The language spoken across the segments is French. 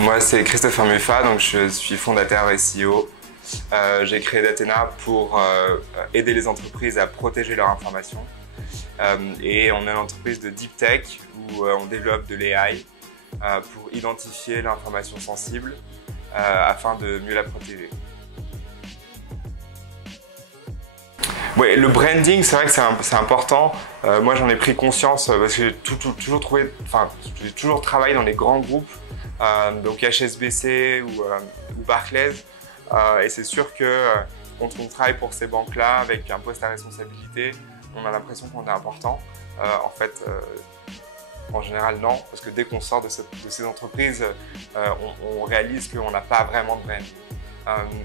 Moi, c'est Christopher Muffa, donc je suis fondateur et CEO. J'ai créé Datena pour aider les entreprises à protéger leur information. Et on est une entreprise de deep tech où on développe de l'AI pour identifier l'information sensible afin de mieux la protéger. Ouais, le branding, c'est vrai que c'est important. Moi, j'en ai pris conscience parce que j'ai toujours travaillé dans les grands groupes, donc HSBC ou Barclays. Et c'est sûr que quand on travaille pour ces banques-là avec un poste à responsabilité, on a l'impression qu'on est important. En fait, en général, non, parce que dès qu'on sort de ces entreprises, on réalise qu'on n'a pas vraiment de brand.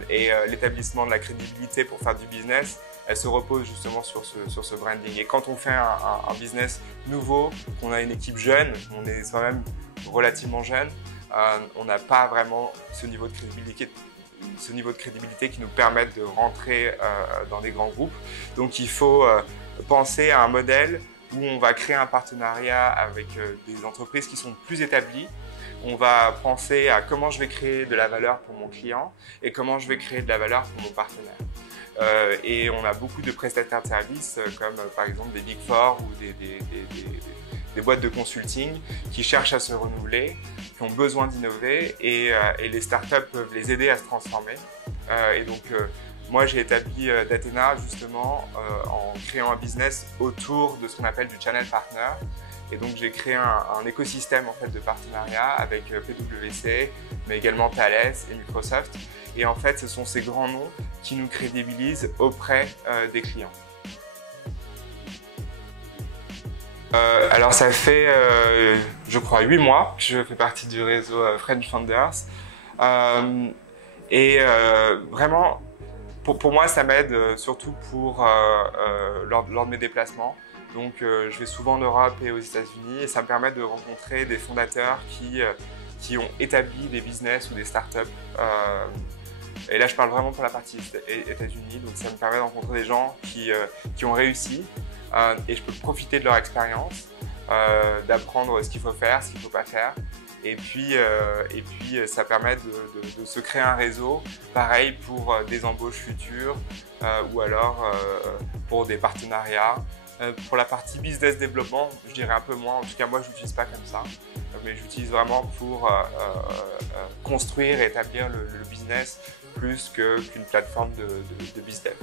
Et l'établissement de la crédibilité pour faire du business, elle se repose justement sur ce branding. Et quand on fait un business nouveau, qu'on a une équipe jeune, on est soi-même relativement jeune, on n'a pas vraiment ce niveau de crédibilité qui nous permette de rentrer dans des grands groupes. Donc il faut penser à un modèle où on va créer un partenariat avec des entreprises qui sont plus établies. On va penser à comment je vais créer de la valeur pour mon client et comment je vais créer de la valeur pour mon partenaire. Et on a beaucoup de prestataires de services comme par exemple des Big Four ou des boîtes de consulting qui cherchent à se renouveler, qui ont besoin d'innover et les startups peuvent les aider à se transformer. Et donc moi j'ai établi Datena justement en créant un business autour de ce qu'on appelle du channel partner. Et donc j'ai créé un écosystème en fait de partenariat avec PwC, mais également Thales et Microsoft. Et en fait, ce sont ces grands noms qui nous crédibilisent auprès des clients. Alors ça fait, je crois, 8 mois que je fais partie du réseau French Founders. Vraiment, pour moi, ça m'aide surtout lors de mes déplacements. Donc je vais souvent en Europe et aux États-Unis et ça me permet de rencontrer des fondateurs qui ont établi des business ou des startups. Et là je parle vraiment pour la partie États-Unis, donc ça me permet de rencontrer des gens qui ont réussi et je peux profiter de leur expérience, d'apprendre ce qu'il faut faire, ce qu'il ne faut pas faire. Et puis ça permet de se créer un réseau, pareil pour des embauches futures ou alors pour des partenariats. Pour la partie business développement, je dirais un peu moins, en tout cas moi je l'utilise pas comme ça, mais j'utilise vraiment pour construire et établir le business plus qu'une plateforme de business dev.